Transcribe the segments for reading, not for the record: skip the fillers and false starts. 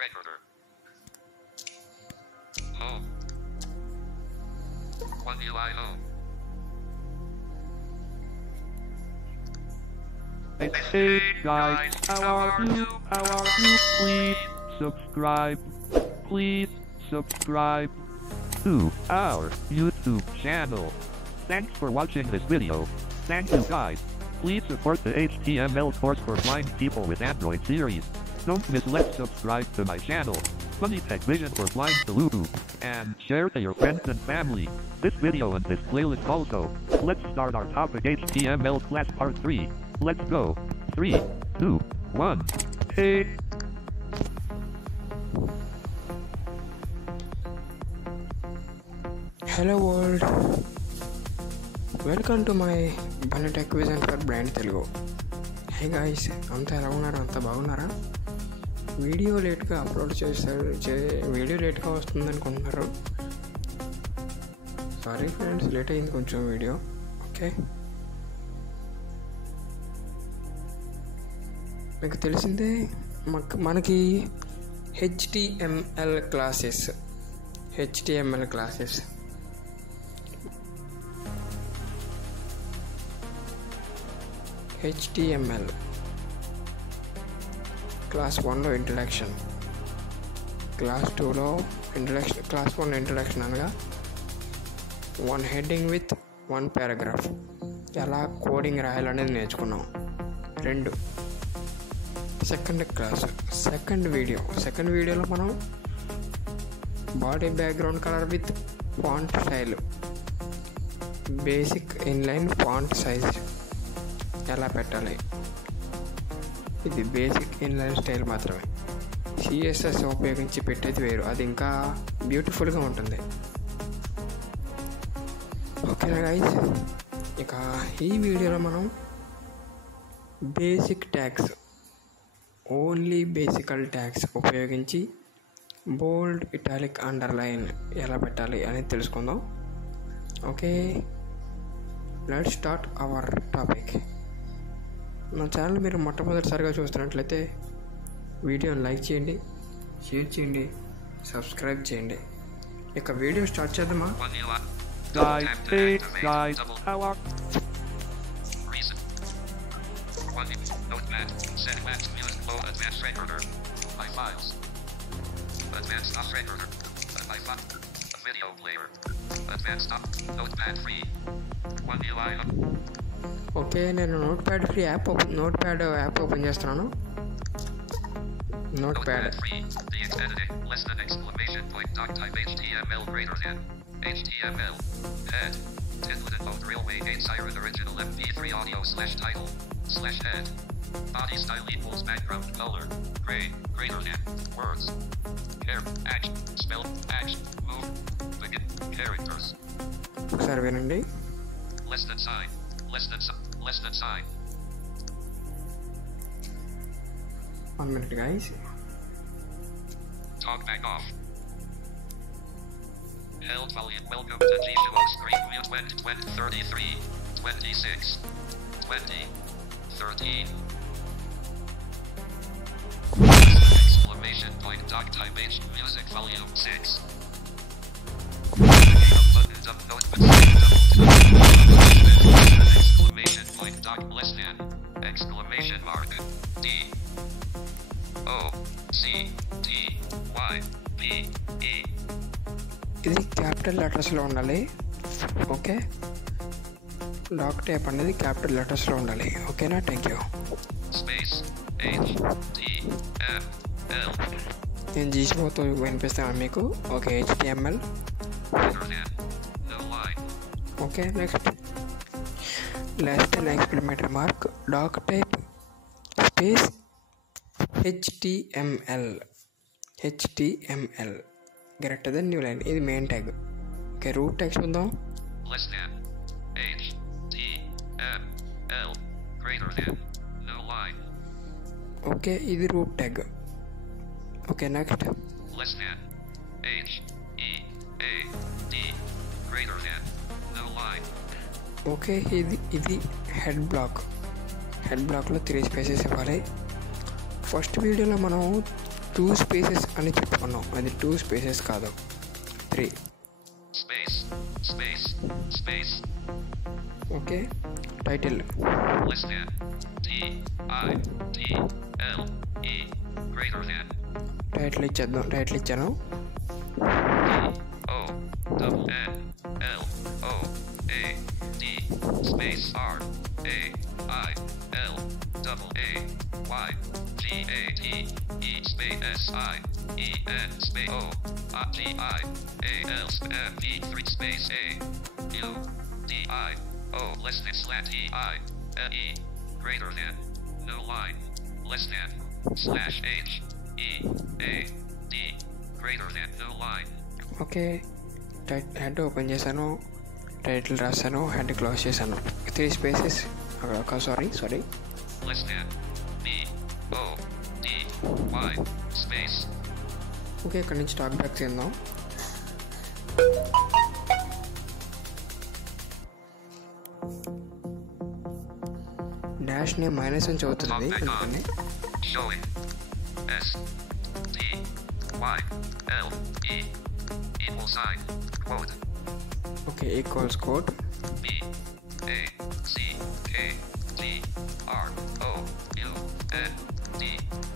Frankfurter. Home. One UI home. Hey guys, how are you? Please subscribe. Please subscribe to our YouTube channel. Thanks for watching this video. Thank you guys. Please support the HTML course for blind people with Android series. Don't miss. Let's subscribe to my channel, Funny Tech Vision for Blind Telugu, and share to your friends and family. This video and this playlist also. Let's start our topic, HTML class part 3. Let's go. 3, 2, 1. Hey. Hello world. Welcome to my Funny Tech Vision for Blind Telugu. Hey guys, అంతా ఎలా ఉన్నారు? అంతా బాగున్నారా? వీడియో లేట్గా upload video లేట్గా వస్తుంది అనుకుంటున్నారు. Sorry friends, late అయింది కొంచెం వీడియో. ఓకే, మీకు తెలిసిందే మనకి HTML క్లాసెస్ HTML క్లాస్ 1లో ఇంట్రడక్షన్, క్లాస్ 2లో ఇంట్రడక్షన్, క్లాస్ 1 ఇంట్రడక్షన్ అనగా 1 హెడ్డింగ్ విత్ 1 పారాగ్రాఫ్ ఎలా కోడింగ్ రాయాలనేది నేర్చుకున్నాం. 2 సెకండ్ క్లాస్, సెకండ్ వీడియోలో మనం body background colour with font style, basic inline font size ఎలా పెట్టాలి. ఇది బేసిక్ ఇన్లైన్ స్టైల్ మాత్రమే. CSS ఉపయోగించి పెట్టేది వేరు, అది ఇంకా బ్యూటిఫుల్గా ఉంటుంది. ఓకేనా గైస్, ఇక ఈ వీడియోలో మనం బేసిక్ ట్యాగ్స్, ఓన్లీ బేసికల్ ట్యాగ్స్ ఉపయోగించి బోల్డ్, ఇటాలిక్, అండర్లైన్ ఎలా పెట్టాలి అనేది తెలుసుకుందాం. Okay, let's start our topic. నా ఛానల్ మీరు మొట్టమొదటిసారిగా చూస్తున్నట్లయితే వీడియోని లైక్ చేయండి, షేర్ చేయండి, సబ్స్క్రైబ్ చేయండి. ఇక వీడియో స్టార్ట్ చేద్దామా? Guys, how are Notepad, Setback, Music, Low, Advanced Recorder, My Files, Advanced Off Recorder, My File, Video Player, Advanced Off, Notepad Free, One UI. Okay, నేను నోట్ప్యాడ్ యాప్ ఓపెన్ చేస్తున్నాను. Notepad free, the editing, less than exclamation point, doc type HTML greater than, HTML, head, Tinlin Mode Railway Gate Siren Original MP3 Audio /title, /head, body style equals background color, gray, greater than, words, action, spell, action, move, begin, characters. ఒకసారి వినండి. Less than sign, less than sign. 1 minute guys. Talk back off. Held volume. Welcome to G2O Screen View 20, 33, 26, 20, 13. Exclamation point, doc type H, music volume 6. Button up note, exclamation point, doc less than, exclamation mark, D, O, C, T, Y, P, E. ఇది capital లెటర్స్లో ఉండాలి. Okay, doc type అనేది capital లెటర్స్లో ఉండాలి. ఓకేనా? Thank you. Space H T M L. నేను జీసిపోతూ వినిపిస్తాను మీకు. Okay, HTML. Okay, next less than exclamatory mark, doc type space HTML greater than new line. ఇది main tag. Okay, root tag చూద్దాం. Less than HTML greater than new line. Okay, ఇది root tag. Okay, next less than HEAD greater than new line. Okay, ఇది హెడ్ బ్లాక్లో 3 స్పేసెస్ ఇవ్వాలి. ఫస్ట్ వీడియోలో మనం 2 స్పేసెస్ అని చెప్పుకున్నాం, అది 2 స్పేసెస్ కాదు, 3. Space. Okay, title Less than. TITLE. Greater than. Title ఇచ్చాను. DONNLOAD space RAILAAYGATE space SIEN space OGIAL V3 space AUDIO less than /TILE greater than no line less than /HEAD greater than no line. Okay, head open చేశాను, టైటిల్ రాశాను, head close చేశాను. 3 స్పేసెస్ అక్కడ. Sorry Less than BODY space. Okay, ఇక్కడ నుంచి talk back చేద్దాం. డాష్ ని మైనస్ నుంచి అవుతుంది అనుకోండి. Showing STYLE equal sign quote. Okay, equals code BACKGROUND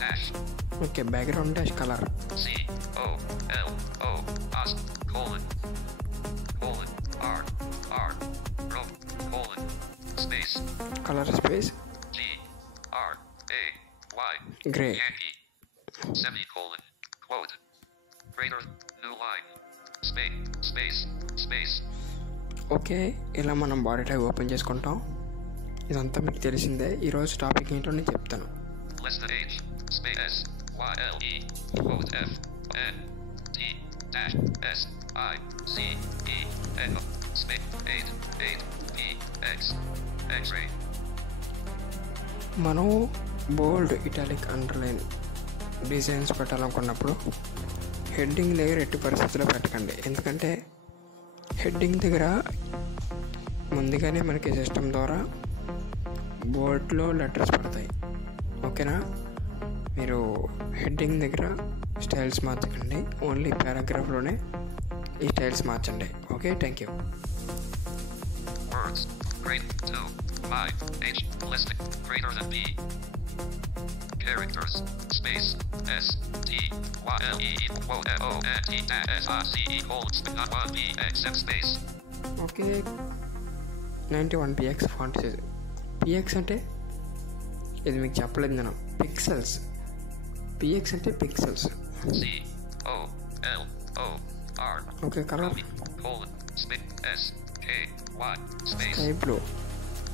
dash. Okay, background dash colour COLO colon R colon space colour space GRAY grey. Yankee semicolon quote greater new line space. Okay, ఇలా మనం body type open చేసుకుంటాం. ఇదంతా మీకు తెలిసిందే. ఈరోజు టాపిక్ ఏంటో నేను చెప్తాను. Less than H space YLE quote F N T dash S I C E N space 8 P X X-ray. మనం బోల్డ్, ఇటాలిక్, అండర్లైన్ డిజైన్స్ పెట్టాలనుకున్నప్పుడు హెడ్డింగ్ దగ్గర ఎట్టి పరిస్థితుల్లో పెట్టకండి. ఎందుకంటే హెడ్డింగ్ దగ్గర ముందుగానే మనకి సిస్టమ్ ద్వారా బోర్డ్లో లెటర్స్ పడతాయి. ఓకేనా, మీరు హెడ్డింగ్ దగ్గర స్టైల్స్ మార్చకండి, ఓన్లీ పారాగ్రాఫ్లోనే ఈ స్టైల్స్ మార్చండి. Okay, thank you. Words great to 5 H listing greater than B. Characters space S T Y L E quote O N T dash S I C E colon not 1 B X M space. Okay, 91 PX font size. PX అంటే ఇది మీకు చెప్పలేదు నేను, pixels. PX అంటే pixels. COLOR. Okay, colour colon space S K Y space sky blue.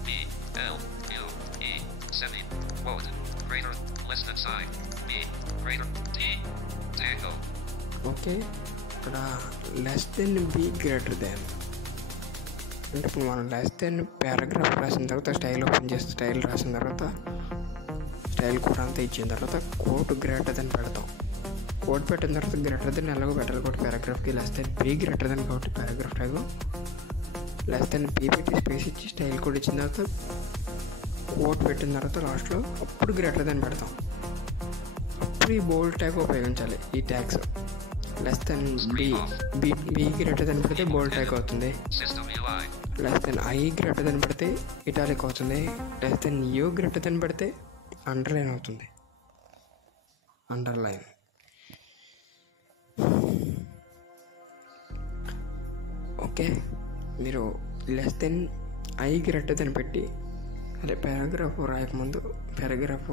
BLUE semi quote greater less than sign B greater T tango. Okay, ఇక్కడ less than B greater than అంటే ఇప్పుడు మనం less than paragraph రాసిన తర్వాత style open చేస్తే స్టైల్ రాసిన తర్వాత style code అంతా ఇచ్చిన తర్వాత కోడ్ గ్రేటర్ దెన్ పెడతాం. కోడ్ పెట్టిన తర్వాత గ్రేటర్ దెన్ ఎలాగో పెట్టాలి కాబట్టి పారాగ్రాఫ్కి less than B greater than కాబట్టి paragraph tag less than B పెట్టి స్పేస్ ఇచ్చి స్టైల్ కోడ్ ఇచ్చిన తర్వాత కోడ్ పెట్టిన తర్వాత లాస్ట్లో అప్పుడు గ్రేటర్ దెన్ పెడతాం. అప్పుడు ఈ బోల్డ్ ట్యాగ్ ఉపయోగించాలి. ఈ tags less than B greater than పెడితే బోల్డ్ ట్యాగ్ అవుతుంది. System UI. Less than I greater than పెడితే ఇటాలిక్ అవుతుంది. Less than U greater than పెడితే అండర్లైన్ అవుతుంది. అండర్లైన్. ఓకే, మీరు less than I greater than పెట్టి అదే పారాగ్రాఫ్ రాయకముందు పారాగ్రాఫ్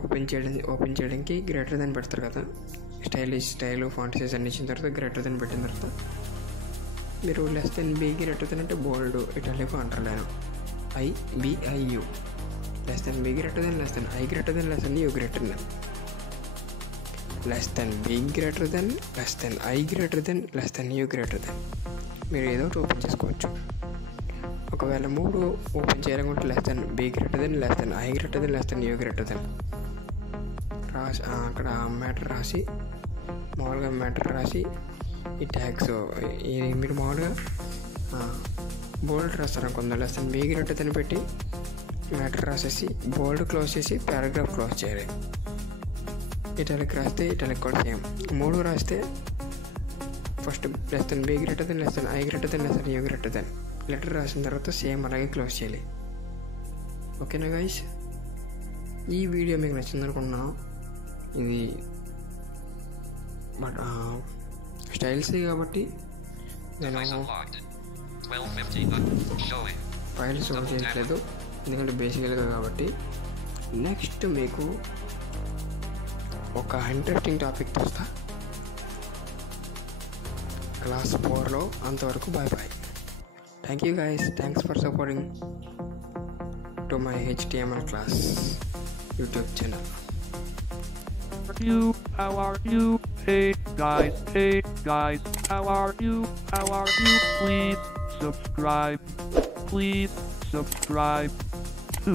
ఓపెన్ చేయడానికి గ్రేటర్ దెన్ పెడతారు కదా, స్టైల్ ఫాంట్ సైజ్ అన్ని ఇచ్చిన తర్వాత గ్రేటర్ దెన్ పెట్టిన తర్వాత మీరు less than B greater than అంటే bold, italic, underline, IBIU. Less than B greater than less than I greater than less than U greater than less than B greater than less than I greater than less than U greater than మీరు ఏదో ఒకటి open చేసుకోవచ్చు. ఒకవేళ 3 open చేయాలనుకుంటే less than B greater than less than I greater than less than U greater than రాసి అక్కడ మ్యాటర్ రాసి మామూలుగా మ్యాటర్ రాసి ఈ ట్యాగ్స్ మీరు మామూలుగా బోల్డ్ రాస్తారు అనుకుందాం. Less than B greater than పెట్టి మ్యాటర్ రాసేసి బోల్డ్ క్లోజ్ చేసి పారాగ్రాఫ్ క్లోజ్ చేయాలి. ఇటాలిక్ రాస్తే ఇటాలిక్ కూడా సేమ్. 3 రాస్తే first less than B greater than less than I greater than less than U greater than letter రాసిన తర్వాత సేమ్ అలాగే క్లోజ్ చేయాలి. ఓకేనా గైస్, ఈ వీడియో మీకు నచ్చింది అనుకుంటున్నాను. ఇది బట్ స్టైల్సే కాబట్టి నేను ఫైల్స్ ఓపెన్ చేయట్లేదు, ఎందుకంటే బేసికల్గా కాబట్టి. నెక్స్ట్ మీకు ఒక ఇంట్రెస్టింగ్ టాపిక్ చూస్తా క్లాస్ 4లో. అంతవరకు bye bye. Thank you guys, thanks for supporting to my HTML class YouTube channel. How are you? Hey guys, how are you? Please subscribe to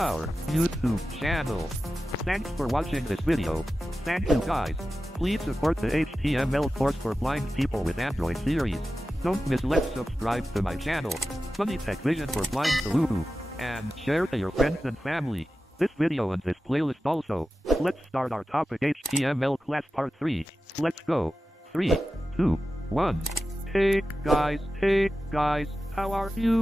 our YouTube channel. Thanks for watching this video. Thank you guys. Please support the HTML course for blind people with Android series. Don't miss, let's subscribe to my channel, Funny Tech Vision for Blind Telugu, and share to your friends and family. This video and this playlist also. Let's start our topic, HTML class part 3. Let's go. 3, 2, 1. Hey guys, how are you?